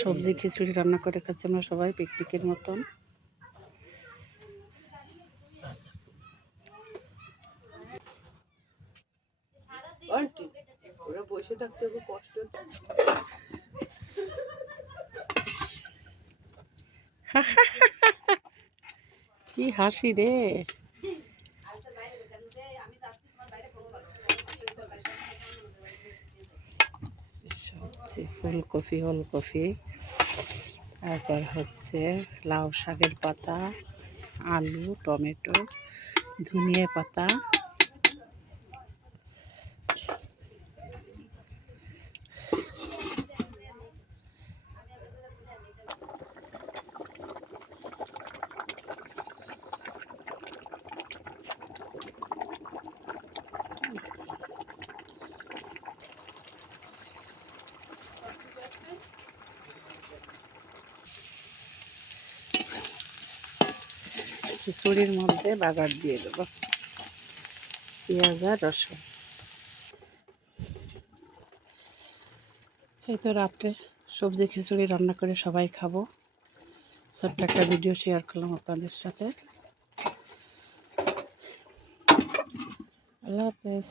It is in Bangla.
সবজি খিচুড়ি রান্না করে খাচ্ছি আমরা সবাই পিকনিকের মতন। ওরা বসে থাকতে খুব কষ্ট হচ্ছে। কি হাসি রে! ফুলকপি, ওলকপি, তারপর হচ্ছে লাউ শাকের পাতা, আলু, টমেটো, ধনিয়া পাতা, খিচুড়ির মধ্যে বাগার দিয়ে দেবো পেঁয়াজ আর রসুন। এই তো রাত্রে সবজি খিচুড়ি রান্না করে সবাই খাবো। ছোট্ট একটা ভিডিও শেয়ার করলাম আপনাদের সাথে। আল্লাহ হাফেজ।